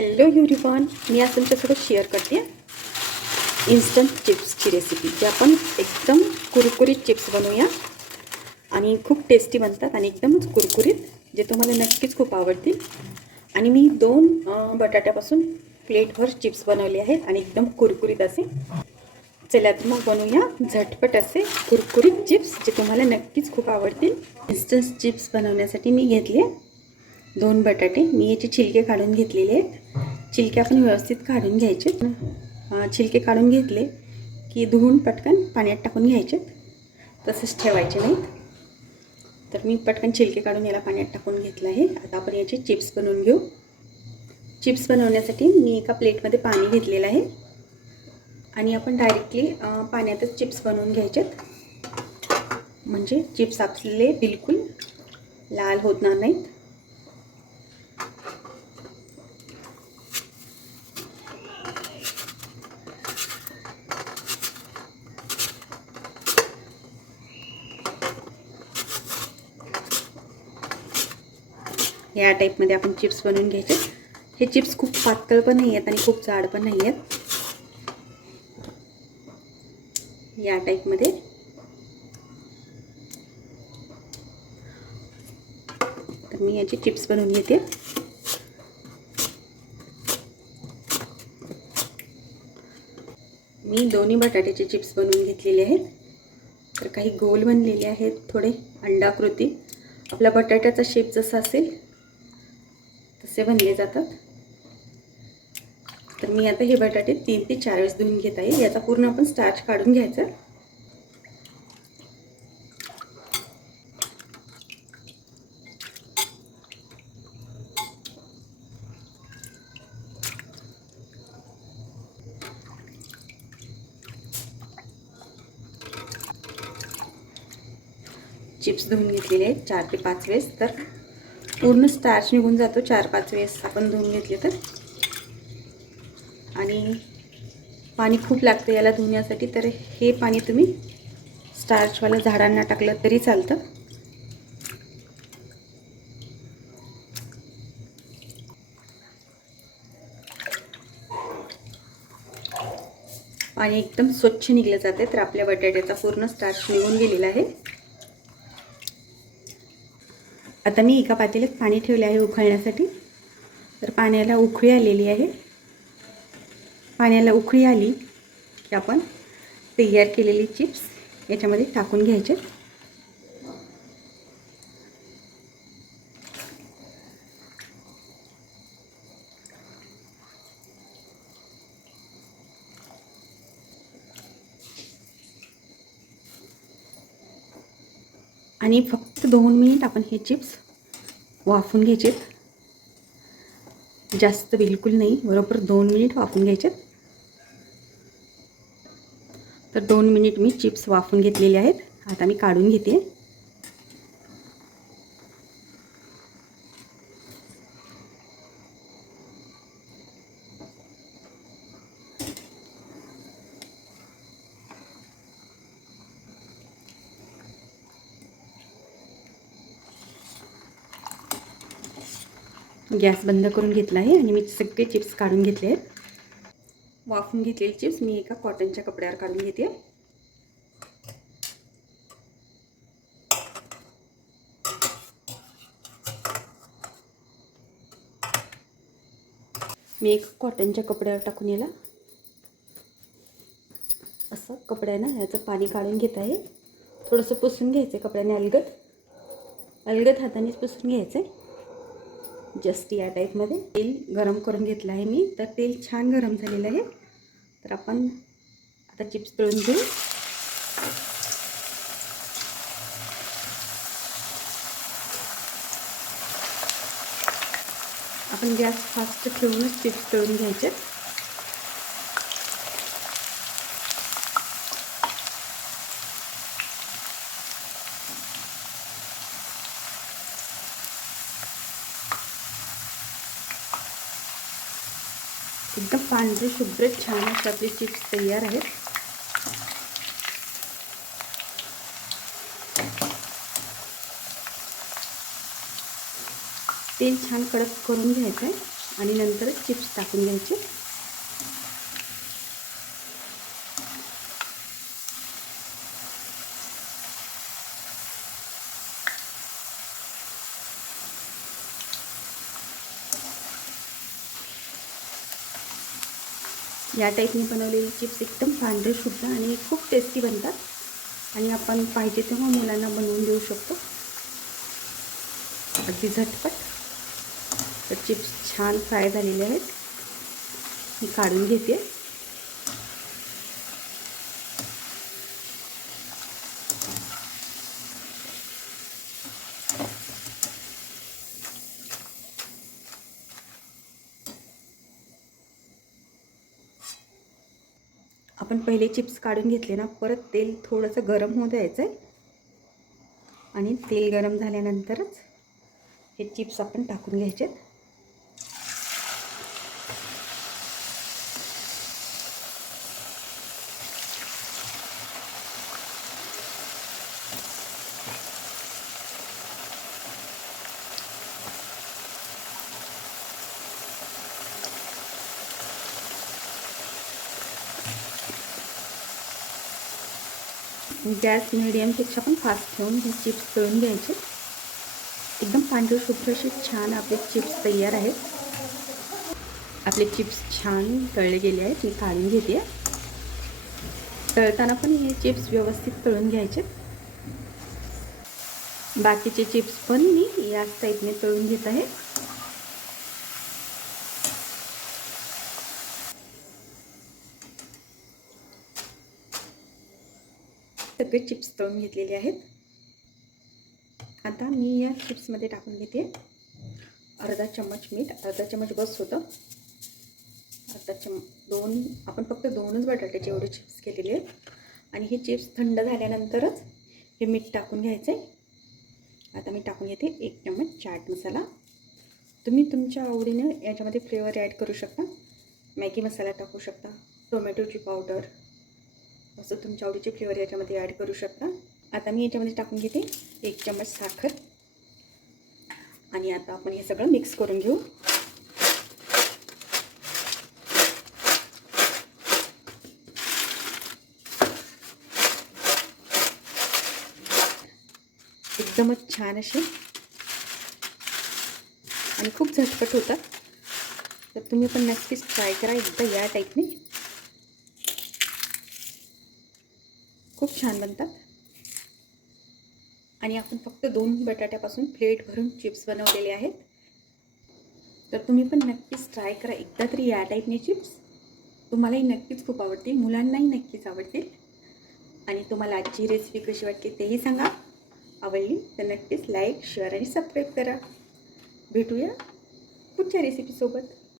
Hello युरिवान मी आज तुमच्यासोबत share करते इन्स्टंट चिप्सची रेसिपी जे आपण एकदम कुरकुरीत चिप्स बनवूया. आणि खूप टेस्टी बनतात आणि एकदमच कुरकुरीत जे तुम्हाला नक्कीच खूप आवडतील. आणि मी दोन बटाट्यापासून प्लेटभर चिप्स बनवले आहेत आणि एकदम कुरकुरीत असे. चला तर मग बनवूया झटपट असे कुरकुरीत चिप्स जे तुम्हाला नक्कीच खूप आवडतील. इन्स्टंट चिप्स बनवण्यासाठी मी घेतले दोन बटाटे. मी याचे छिलके काढून घेतलेले आहेत. छिलके आपण व्यवस्थित काढून घ्यायचे छिलके काढून घेतले की धुवून पटकन पाण्यात टाकून घ्यायचे तसंच ठेवायचे नाहीत. तर मी पटकन छिलके काढून याला पाण्यात टाकून घेतलं आहे. आता आपण याचे चिप्स बनवून घेऊ. चिप्स बनवण्यासाठी मी एका प्लेटमध्ये पाणी घेतलेलं आहे. आणि आपण डायरेक्टली पाण्यातच चिप्स बनवून घ्यायचेत म्हणजे चिप्स आपले बिलकुल लाल होणार नाहीत या टाईपमध्ये आपण चिप्स बनवून घ्यायचे. हे चिप्स खूप पातळ पण नाही आहेत आणि खूप जाड पण नाही आहेत. या टाईपमध्ये तर मी याचे चिप्स बनवून घेते. मी दोन्ही बटाट्याचे चिप्स बनवून घेतलेले आहेत. तर काही गोल बनलेले आहेत थोडे अंडाकृती. आपला बटाट्याचा शेप जसा असेल असे बनले जातात. तर मी आता हे बटाटे तीन ते चार वेळेस धुवून घेत आहे. याचा पूर्ण आपण स्टार्च काढून घ्यायचा. चिप्स धुवून घेतलेले आहेत चार ते पाच वेळेस. तर पूर्ण स्टार्च निघून जातो चार पाच वेळेस आपण धुवून घेतले तर. आणि पाणी खूप लागतं याला धुण्यासाठी तर हे पाणी तुम्ही स्टार्चवालं झाडांना टाकलं तरी चालतं. पाणी एकदम स्वच्छ निघलं जाते तर आपल्या बटाट्याचा पूर्ण स्टार्च निघून गेलेला आहे. आता मी एका पातेल्यात पाणी ठेवले आहे उखळण्यासाठी तर पाण्याला उखळी आलेली आहे. पाण्याला उखळी आली की आपण तयार केलेली चिप्स याच्यामध्ये टाकून घ्यायचे. आणि फक्त दोन मिनिट आपण हे चिप्स वाफून घ्यायचेत. जास्त बिलकुल नाही बरोबर दोन मिनिट वाफून घ्यायचेत. तर दोन मिनिट मी चिप्स वाफून घेतलेले आहेत. आता मी काढून घेते. गॅस बंद करून घेतला आहे आणि मी सगळे चिप्स काढून घेतले आहेत. वाफून घेतलेले चिप्स मी एका कॉटनच्या कपड्यावर काढून घेते. मी एक कॉटनच्या कपड्यावर टाकून याला. असं कपड्यानं याचं पाणी काढून घेत आहे. थोडंसं पुसून घ्यायचं आहे कपड्याने अलगद. अलगद हातानेच पुसून घ्यायचं आहे जस्ट या टाईपमध्ये. तेल गरम करून घेतलं आहे मी. तर तेल छान गरम झालेलं आहे. तर आपण आता चिप्स तळून घेऊ. आपण गॅस फास्ट ठेवूनच चिप्स तळून घ्यायचे. एकदम पांढरे शुभ्र छान असे आपले चिप्स तयार आहेत. तेल छान कडक करून घ्यायचं आहे आणि नंतरच चिप्स टाकून घ्यायचे. या टाईपने बनवलेली चिप्स एकदम पांढरे शुद्ध आणि खूप टेस्टी बनतात. आणि आपण पाहिजे तेव्हा मुलांना बनवून देऊ शकतो. अगदी झटपट. तर चिप्स छान फ्राय झालेले आहेत. मी काढून घेते. आपण पहिले चिप्स काढून घेतले ना परत तेल थोडंसं गरम होऊ द्यायचं आहे आणि तेल गरम झाल्यानंतरच हे चिप्स आपण टाकून घ्यायचे गॅस मिडियमपेक्षा पण फास्ट ठेवून हे चिप्स तळून घ्यायचे. एकदम पांढरे शुभ्र असे छान आपले चिप्स तयार आहेत. आपले चिप्स छान तळले गेले आहेत. मी काढून घेते. तळताना पण हे चिप्स व्यवस्थित तळून घ्यायचे. बाकीचे चिप्स पण मी याच टाईपने तळून घेत आहे. सगळे चिप्स तळून घेतलेले आहेत. आता मी या चिप्समध्ये टाकून घेते. अर्धा चम्मच मीठ अर्धा चम्मच बस होतं. अर्धा चम दोन आपण फक्त दोनच बटाट्याचे एवढे चिप्स केलेले आहेत. आणि हे चिप्स थंड झाल्यानंतरच हे मीठ टाकून घ्यायचं आहे आता मी टाकून घेते एक चम्मच चाट मसाला. तुम्ही तुमच्या आवडीने याच्यामध्ये फ्लेवर ॲड करू शकता. मॅगी मसाला टाकू शकता. टोमॅटोची पावडर. असं तुमच्या आवडीचे फ्लेवर याच्यामध्ये ॲड करू शकता. आता मी याच्यामध्ये टाकून घेते एक चम्मच साखर. आणि आता आपण हे सगळं मिक्स करून घेऊ. एकदमच छान असे. आणि खूप झटपट होतात. तर तुम्ही पण नक्कीच ट्राय करा एकदा या टाईपने खूप छान बनतात. आणि आपण फक्त दोन बटाट्यापासून प्लेट भरून चिप्स बनवलेले आहेत. तर तुम्ही पण नक्कीच ट्राय करा. एकदा तरी या टाईपने चिप्स. तुम्हालाही नक्कीच खूप आवडतील. मुलांनाही नक्कीच आवडतील. आणि तुम्हाला आजची रेसिपी कशी वाटते तेही सांगा. आवडली तर नक्कीच लाईक शेअर आणि सबस्क्राईब करा. भेटूया पुढच्या रेसिपीसोबत